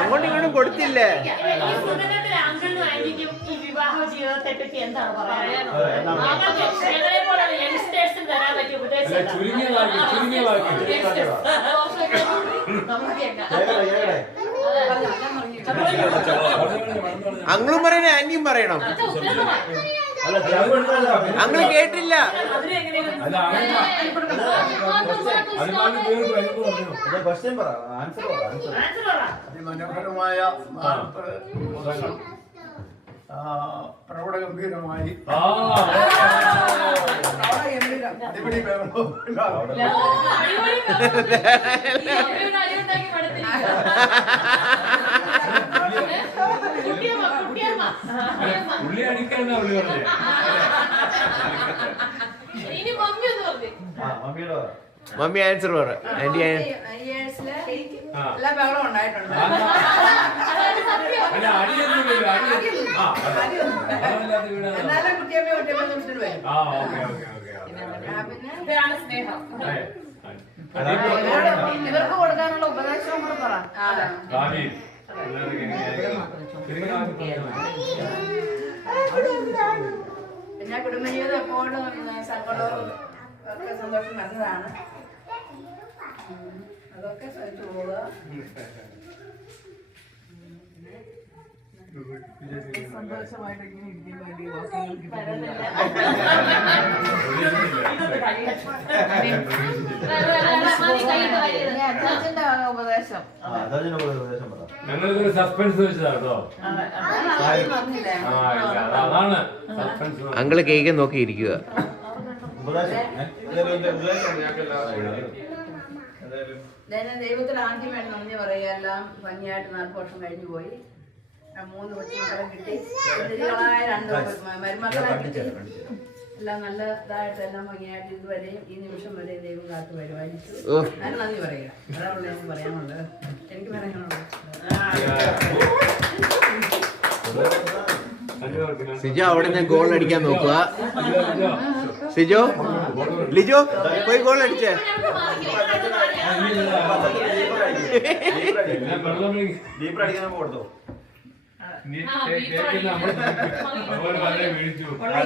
അങ്ങോട്ടും ഇങ്ങോട്ടും കൊടുത്തില്ലേ? വിവാഹ ജീവിതത്തെ പറ്റി എന്താണ് പറയാൻ? അങ്ങളും പറയണേ ആന്റിയും പറയണം. അങ്ങള് കേട്ടില്ല. അതിമനോഹരമായ പ്രൗഢഗംഭീരമായി മമ്മി ആൻസർ പറ. ആന്റി എല്ലാ ബഹളവും ഉണ്ടായിട്ടുണ്ട്. എന്നാലും കുട്ടിയമ്മ നിമിഷത്തിൽ വരും. ഇവർക്ക് കൊടുക്കാനുള്ള ഉപദേശവും കൂടെ പറ. പിന്നെ കുടുംബജീവിതം എപ്പോഴും സങ്കടവും ഒക്കെ സന്തോഷം നല്ലതാണ്. അതൊക്കെ സഹിച്ചു പോവുക. സന്തോഷമായിട്ട് ഇങ്ങനെ ഇരിക്കാൻ വേണ്ടി അച്ഛന്റെ ഉപദേശം ഞങ്ങളിതൊരു സസ്പെൻസ് വെച്ചതാട്ടോ. അതാണ് അങ്കിള് കേക്ക് നോക്കിയിരിക്കുക. ദൈവത്തിൽ ആദ്യം വേണം നന്ദി പറയുക. എല്ലാം ഭംഗിയായിട്ട് 4 വർഷം കഴിഞ്ഞു പോയി. 3 കൊച്ചുമക്കളെ കിട്ടി, സ്ത്രീകളായ 2 മരുമക്കളെ കിട്ടി. എല്ലാം നല്ല ഇതായിട്ട് എല്ലാം ഭംഗിയായിട്ട് ഇതുവരെയും ഈ നിമിഷം വരെ ദൈവം കാത്തു പരിപാലിച്ചു. ഞാൻ നന്ദി പറയുക. അതാണുള്ളത് എനിക്ക് പറയാനുള്ളത്. എനിക്ക് പറയാനുള്ളത്. സിജോ അവിടെ ഞാൻ ഗോൾ അടിക്കാൻ നോക്കുക. സിജോ ലിജോ പോയി ഗോൾ അടിച്ചേ. കൊടുത്തോ.